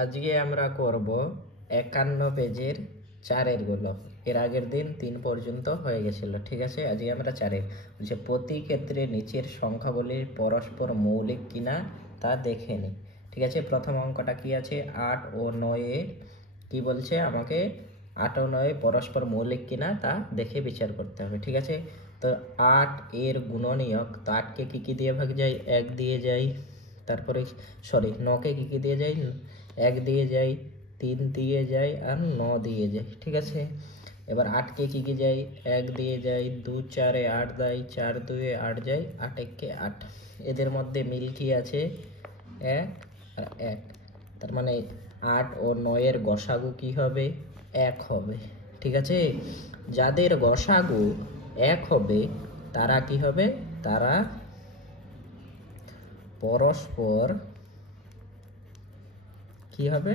আজকে আমরা করব 51 পেজের 4 গুলো। এর আগের দিন 3 পর্যন্ত হয়ে গেছিল, ঠিক আছে। আজকে আমরা 4 বলছে প্রতি ক্ষেত্রে নিচের সংখ্যাগুলির পরস্পর মৌলিক কিনা তা দেখে নিই, ঠিক আছে। প্রথম অঙ্কটা কি আছে, 8 ও 9 এ কি বলছে, আমাকে 8 ও 9 পরস্পর মৌলিক কিনা তা দেখে বিচার করতে হবে, ঠিক আছে। তো 8 এর গুণনীয়ক, তো 8কে কি দিয়ে ভাগ যায়, 1 দিয়ে যায়। তারপরে 9কে কি দিয়ে যায়, 1 দিয়ে যায়, 3 দিয়ে যায় আর 9 দিয়ে যায়, ঠিক আছে। এবার 8কে কি যায়, 1 দিয়ে যায়, 2 4 এ 8 দেয়, 4 2 এ 8 যায়, 8 1 এ 8। এদের মধ্যে মিল কি আছে, 1 আর 1। তার মানে 8 ও 9 এর গসাগু কি হবে, 1 হবে, ঠিক আছে। যাদের গসাগু 1 হবে তারা কি হবে, তারা পরস্পর কি হবে,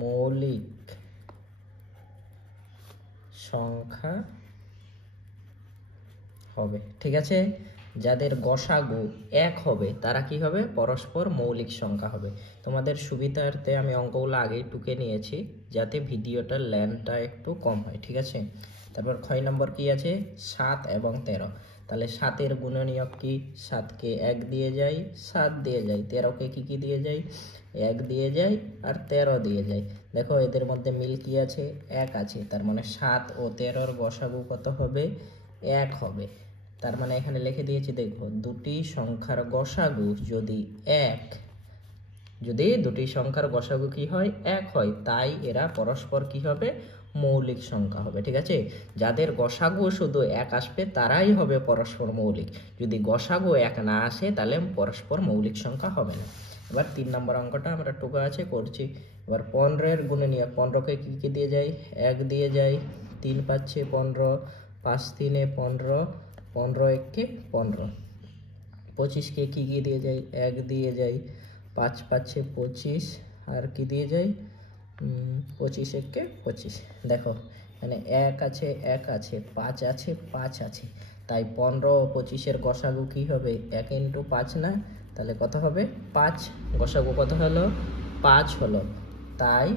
মৌলিক সংখ্যা হবে, ঠিক আছে। যাদের গসাগু 1 হবে তারা কি হবে, পরস্পর মৌলিক সংখ্যা হবে। তোমাদের সুবিধার্থে আমি অঙ্কগুলো আগেই টুকে নিয়েছি যাতে ভিডিওটার লেন্থটা একটু কম হয়, ঠিক আছে। তারপর 6 নম্বর কি আছে, 7 এবং 13। তাহলে 7 এর গুণনীয়ক কি, 7কে 1 দিয়ে যায়, 7 দিয়ে যায়, 13কে কি দিয়ে যায়, 1 দিয়ে যায় আর 13 দিয়ে যায়। দেখো এদের মধ্যে মিল কি আছে, 1 আছে। তার মানে 7 ও 13 গসাগু কত হবে, 1 হবে। তার মানে এখানে লিখে দিয়েছি, দেখো দুটি সংখ্যার গসাগু যদি দুটি সংখ্যার গসাগু কি হয়, 1 হয়, তাই এরা পরস্পর কি হবে, মৌলিক সংখ্যা হবে, ঠিক আছে। যাদের গসাগু শুধু 1 আসবে তারাই হবে পরস্পর মৌলিক, যদি গসাগু 1 না আসে তাহলে পরস্পর মৌলিক সংখ্যা হবে না। এবার 3 নম্বর অঙ্কটা আমরা টুকা আছে করছি। এবার 15 এর গুণনীয়ক, 15কে কি দিয়ে যায়, 1 দিয়ে যায়, 3 পাচ্ছে 15, 5 3 এ 15, 15 1 কে 15। 25কে কি দিয়ে যায়, 1 দিয়ে যায়, 5 পাচ্ছে 25 আর কি দিয়ে যায়, 25 1 কে 25। দেখো মানে 1 আছে 1 আছে, 5 আছে 5 আছে, তাই 15 ও 25-এর গসাগু কি হবে, 1 × 5 না, তাহলে কত হবে, 5। গসাগু কত হলো, 5 হলো, তাই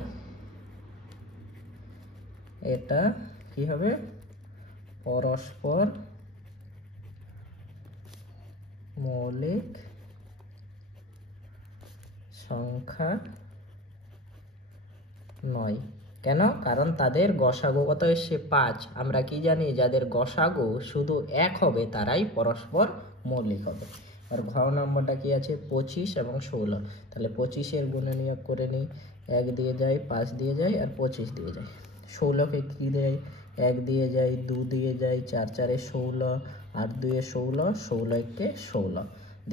এটা কি হবে, পরস্পর মৌলিক সংখ্যা নয়। কেন, কারণ তাদের গসাগু কত এসছে, 5। আমরা কি জানি, যাদের গসাগু শুধু 1 হবে তারাই পরস্পর মৌলিক হবে। আর ঘ নম্বরটা কি আছে, 25 এবং 16। তাহলে 25-এর গুণনীয়ক করে নিই, 1 দিয়ে যায়, 5 দিয়ে যায় আর 25 দিয়ে যায়। 16কে কি দেয়, 1 দিয়ে যায়, 2 দিয়ে যায়, 4 4 এ 16, 8 2 এ 16, 16 1 কে 16।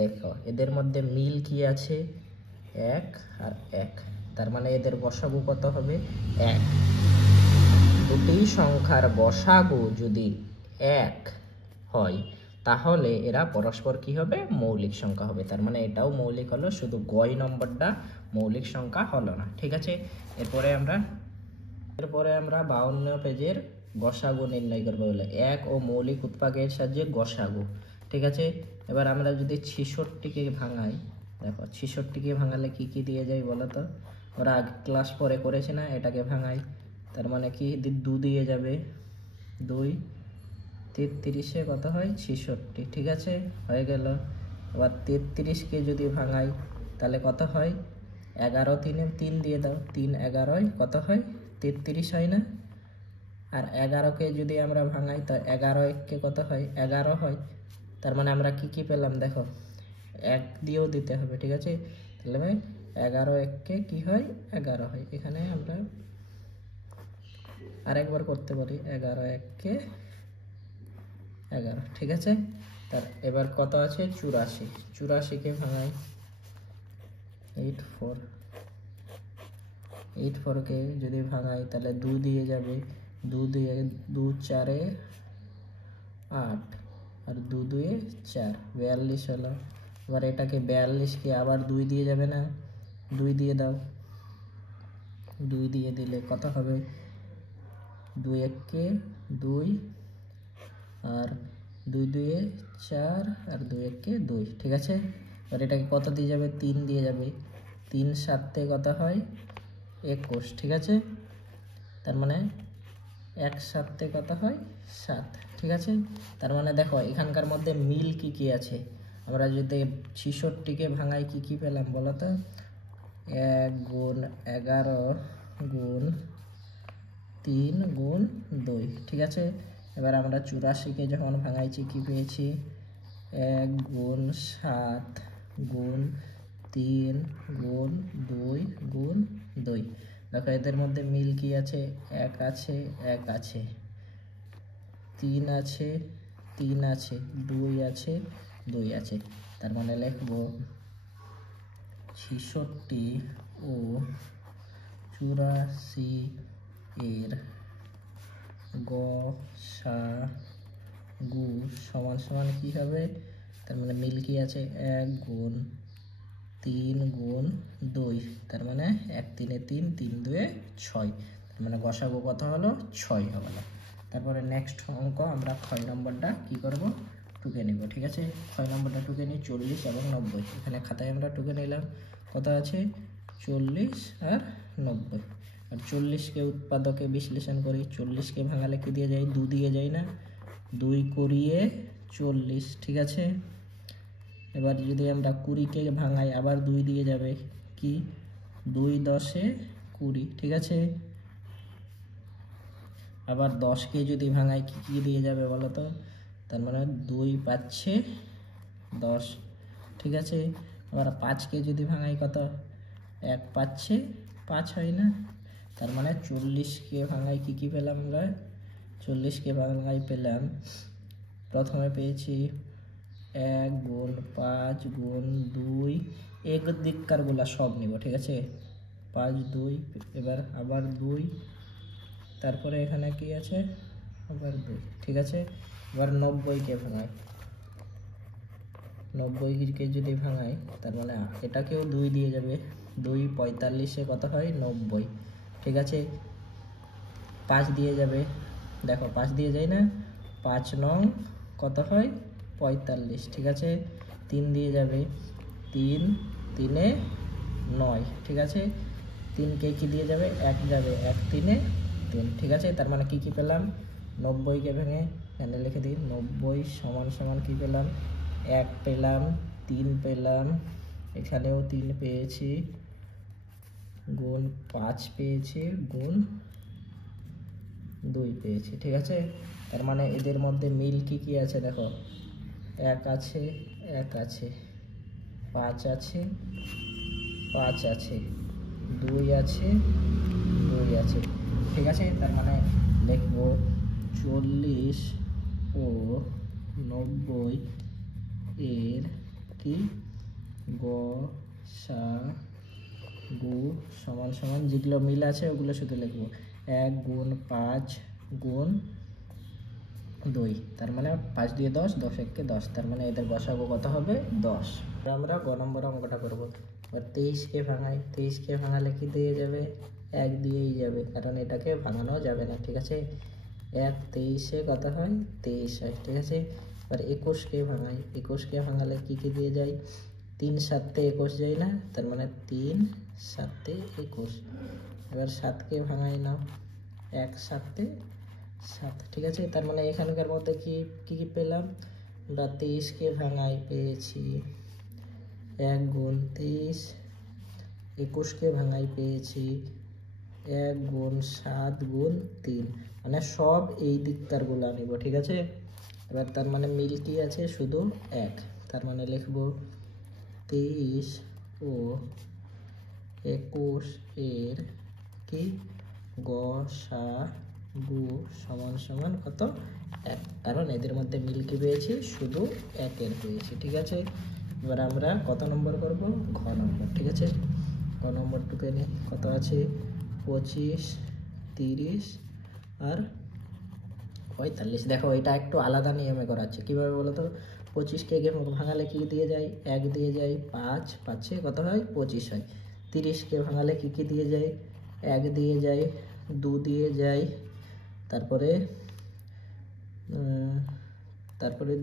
দেখো এদের মধ্যে মিল কি আছে, 1 আর 1। তার মানে এদের গসাগু কত হবে, 1। দুটি সংখ্যার গসাগু যদি 1 হয় তাহলে এরা পরস্পর কি হবে, মৌলিক সংখ্যা হবে। তার মানে এটাও মৌলিক হলো, শুধু গয় নম্বরটা মৌলিক সংখ্যা হলো না, ঠিক আছে। এরপরে আমরা 52 পেজের গসাগু নির্ণয় করবো, বলে 1 ও মৌলিক উৎপাদকের সাহায্যে গসাগু, ঠিক আছে। এবার আমরা যদি 66কে ভাঙাই, দেখো 66কে ভাঙালে কি দিয়ে যায় বলো তো, ওরা ক্লাস পরে করেছে না, এটাকে ভাঙাই, তার মানে কি 2 দিয়ে যাবে, 2 33-এ কত হয়, 66, ঠিক আছে, হয়ে গেল। এবার 33কে যদি ভাঙাই তাহলে কত হয়, 11 3 3 দিয়ে দাও, 3 11 কত হয়, 33 হয় না। আর 11কে যদি আমরা ভাঙাই তো 11 1 কে কত হয়, 11 হয়। তার মানে আমরা কি পেলাম, দেখো 1 দিয়েও দিতে হবে, ঠিক আছে। তাহলে ভাই 11 1 কে কি হয়, 11 হয়। এখানে আমরা আরেকবার করতে পারি, 11 1 কে 11, ঠিক আছে। তার এবার কত আছে, 84, 84কে ভাঙাই, 84কে যদি ভাঙাই তাহলে 2 দিয়ে যাবে, 2 দিয়ে 2 4 এ 8 আর 2 2 এ 4, 42 হলো। এবার এটাকে 42কে আবার 2 দিয়ে যাবে না, 2 দিয়ে দাও, 2 দিয়ে দিলে কত হবে, 2 1 কে 2 আর 2 2 এ 4 আর 2 1 কে 2, ঠিক আছে। এবার এটাকে কত দিয়ে যাবে, 3 দিয়ে যাবে, 3 7 কত হয় 21, ঠিক আছে। তার মানে 1 7 কত হয় 7, ঠিক আছে। তার মানে দেখো এখানকার মধ্যে মিল কি কি আছে, আমরা যদি 66কে ভাঙাই কি কি পেলাম বলো তো, 1 গুণ 11 গুণ 3 গুণ 2, ঠিক আছে। এবার আমরা 84কে যখন ভাঙাইছি কি পেয়েছি, 1 গুণ 7 গুণ 3 গুণ 2 গুণ 2। দেখো এদের মধ্যে মিল কি আছে, 1 আছে 1 আছে, 3 আছে 3 আছে, 2 আছে 2 আছে। তার মানে লিখবো 66 ও 84 এর গসাগু সমান সমান কি হবে, তার মানে মিল কি আছে, 1 গুণ 3 গুণ 2, তার মানে 1 3 3 3 2 6, তার মানে গসাগু কত হলো 6 হলো। তারপরে নেক্সট অঙ্ক আমরা 6 নম্বরটা কি করব, টুকে নেব, ঠিক আছে। 6 নম্বরটা টুকে নিই, 40 এবং 90। এখানে খাতায় আমরা টুকে নিলাম, কত আছে 40 আর 90। আর 40কে উৎপাদকে বিশ্লেষণ করি, 40কে ভাঙালে কি দিয়ে যায়, 2 দিয়ে যায় না, 2 কুড়িয়ে 40, ঠিক আছে। এবার যদি আমরা 20কে ভাঙাই আবার 2 দিয়ে যাবে, কি 2 10 20, ঠিক আছে। আবার 10কে যদি ভাঙাই কি কি দিয়ে যাবে বলো তো, তার মানে 2 পাচ্ছে 10, ঠিক আছে। আবার 5কে যদি ভাঙাই কত, 1 পাচ্ছে 5 হয় না, তার মানে 40কে ভাঙাই কি কি পেলাম আমরা, 40কে ভাঙাই পেলাম, প্রথমে পেয়েছি 1 গুণ 5 গুণ 2, এক দিককারগুলা সব নিব, ঠিক আছে। 5 2, এবার আবার 2, তারপরে এখানে কি আছে আবার 2, ঠিক আছে। এবার 90কে ভাঙাই, 90কে যদি ভাঙাই তার মানে এটাকেও 2 দিয়ে যাবে, 2 45-এ কত হয় 90, ঠিক আছে। 5 দিয়ে যাবে, দেখো 5 দিয়ে যায় না, 5 নং কত হয় 45, ঠিক আছে। 3 দিয়ে যাবে, 3 3-এ 9, ঠিক আছে। 3কে কি দিয়ে যাবে, 1 যাবে, 1 3-এ 3, ঠিক আছে। তার মানে কি কি পেলাম, 90কে ভেঙে এখানে লিখে দিই, 90 সমান সমান কি পেলাম, 1 পেলাম, 3 পেলাম, এখানেও 3 পেয়েছি, গুণ 5 পেয়েছি, গুণ 2 পেয়েছি, ঠিক আছে। তার মানে এদের মধ্যে মিল কি কি আছে দেখো, 1 আছে 1 আছে, 5 আছে 5 আছে, 2 আছে 2 আছে, ঠিক আছে। তার মানে লিখবো 40 ও 90 এর কি গসাগু সমান সমান, যেগুলো মিল আছে ওগুলো শুধু লিখবো 1 গুণ 5 গুণ 2, তার মানে 5 দিয়ে 10, 10 1-কে 10, তার মানে এদের গসাগু কত হবে 10। আমরা গ নম্বর অঙ্কটা করব। এবার 23কে ভাঙাই, 23কে ভাঙালে কি দিয়ে যাবে, 1 দিয়েই যাবে, কারণ এটাকে ভাঙানো যাবে না, ঠিক আছে। 1 23-এ কত হয় 23 হয়, ঠিক আছে। এবার 21কে ভাঙাই, 21কে ভাঙালে কি কি দিয়ে যায়, 3 7-এ 21 যায় না, তার মানে 3 7-এ 21। এবার 7কে ভাঙাই নাও, 1 7-এ 7, ঠিক আছে। তার মানে এখানকার মধ্যে কি কি পেলাম, আমরা 23কে ভাঙাই পেয়েছি 1 গুণ 23, 21কে ভাঙাই পেয়েছি 1 গুণ 7 গুণ 3, মানে সব এই দিককারগুলো নিব, ঠিক আছে। এবার তার মানে মিল কি আছে, শুধু 1, তার মানে লিখবো 23 ও 21 এর কি গসাগু সমান সমান কত 1, কারণ এদের মধ্যে মিল কি পেয়েছি, শুধু 1-এর পেয়েছি, ঠিক আছে। এবার আমরা কত নম্বর করব, ঘ নম্বর, ঠিক আছে। ঘ নম্বর টুকে নিই, কত আছে 25 30 আর 45। দেখো এটা একটু আলাদা নিয়মে করাচ্ছে, কীভাবে বলো তো, 25কে ভাঙালে কি দিয়ে যায়, 1 দিয়ে যায়, 5 5-এ কত হয় 25 হয়। 30কে ভাঙালে কি কি দিয়ে যায়, 1 দিয়ে যায়, 2 দিয়ে যায়, তারপরে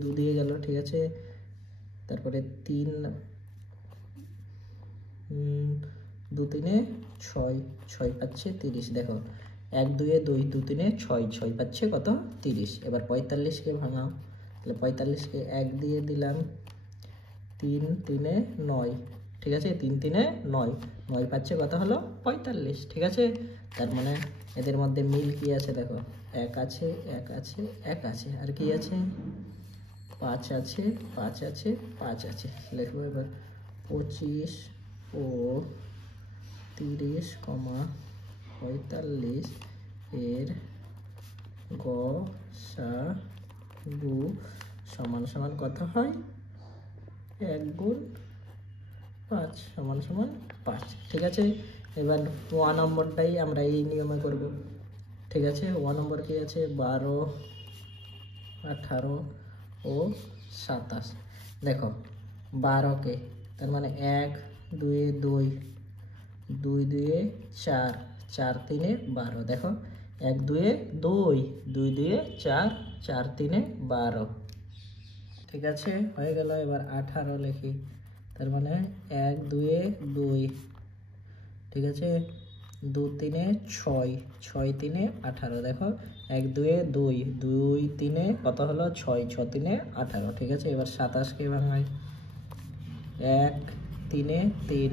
2 দিয়ে গেল, ঠিক আছে। তারপরে 3 2 3 6, 6 পাচ্ছে 30। দেখো 1 2 2, 2 3 6, 6 পাচ্ছে কত 30। এবার 45কে ভাঙাও, তাহলে 45কে 1 দিয়ে দিলাম, 3 3 9, ঠিক আছে, 3 3 9, 9 পাচ্ছে কত হলো 45, ঠিক আছে। তার মানে এদের মধ্যে মিল কি আছে দেখো, 1 আছে 1 আছে 1 আছে, আর কি আছে 5 আছে 5 আছে 5 আছে। লিখবো এবার 25 ও 30, 45 এর গসাগু সমান সমান কত হয়, 1 গুণ 5 সমান সমান 5, ঠিক আছে। এবার 1 নম্বরটাই আমরা এই নিয়মে করব, ঠিক আছে। 1 নম্বর কি আছে 12, 18 ও 27। দেখো 12কে, তার মানে 1 2 2, 2 2 4, 4 3 12। দেখো 1 2 2, 2 2 4, 4 3 12, ঠিক আছে, হয়ে গেল। এবার 18 লিখি, তার মানে 1 2 2, ঠিক আছে, 2 3 6, 6 3 18। দেখো 1 2 2, 2 3 কত হলো 6, 6 3 18, ঠিক আছে। এবার 27কে ভাঙাই, 1 3 3,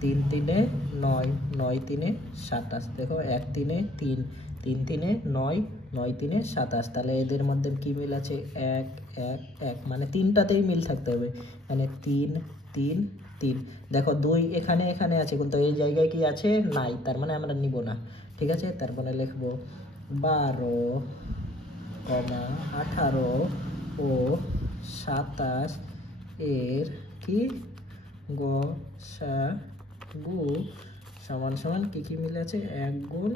3 3 9, 9 3 27। দেখো 1 3 3, 3 3 9, 9 3 27। তাহলে এদের মধ্যে কি মিল আছে 1 1 1, মানে তিনটাতেই মিল থাকতে হবে, মানে 3 3 3। দেখো 2 এখানে এখানে আছে, কিন্তু এই জায়গায় কি আছে নাই, তার মানে আমরা নিব না, ঠিক আছে। তারপরে লিখবো 12, 18 ও 27 এর কি গসাগু সমান সমান কি কি মিলে আছে, 1 গুণ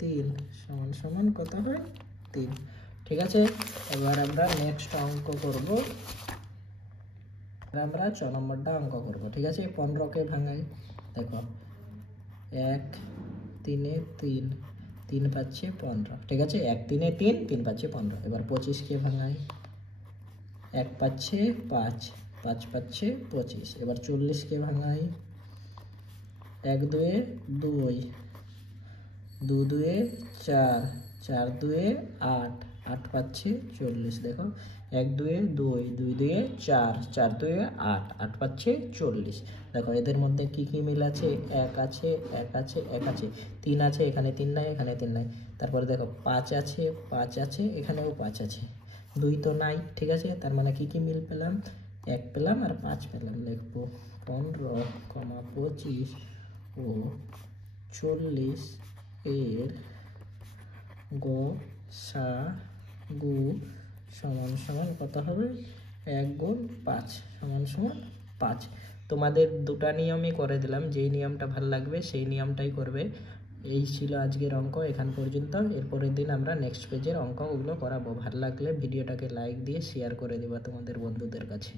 3 সমান সমান কত হয় 3, ঠিক আছে। এবার আমরা নেক্সট অঙ্ক করব, আমরা 6 নম্বরটা অঙ্ক করব, ঠিক আছে। 15কে ভাঙাই, দেখো 1 3 3, 3 পাচ্ছে 15, ঠিক আছে, 1 3 3, 3 পাচ্ছে 15। এবার 25কে ভাঙাই, 1 পাচ্ছে 5, 5 পাচ্ছে 25। এবার 40কে ভাঙাই, 1 2 2, 2 2 4, 4 2 8, 8 পাচ্ছে 40। দেখো 1 2 2, 2 2 4, 4 2 8, 8 পাচ্ছে 40। দেখো এদের মধ্যে কি কি মিল আছে, 1 আছে 1 আছে 1 আছে, 3 আছে, এখানে 3 নাই, এখানে 3 নাই। তারপরে দেখো 5 আছে 5 আছে, এখানেও 5 আছে, 2 তো নাই, ঠিক আছে। তার মানে কি কি মিল পেলাম, 1 পেলাম আর 5 পেলাম। লিখবো 15, 25 ও 40 এর গসাগু সমান সমান কত হবে, 1 গুণ 5 সমান সমান 5। তোমাদের দুটা নিয়মই করে দিলাম, যেই নিয়মটা ভালো লাগবে সেই নিয়মটাই করবে। এই ছিল আজকের অঙ্ক, এখান পর্যন্ত। এরপরের দিন আমরা নেক্সট পেজের অঙ্ক ওগুলো করাবো। ভালো লাগলে ভিডিওটাকে লাইক দিয়ে শেয়ার করে দেবা তোমাদের বন্ধুদের কাছে।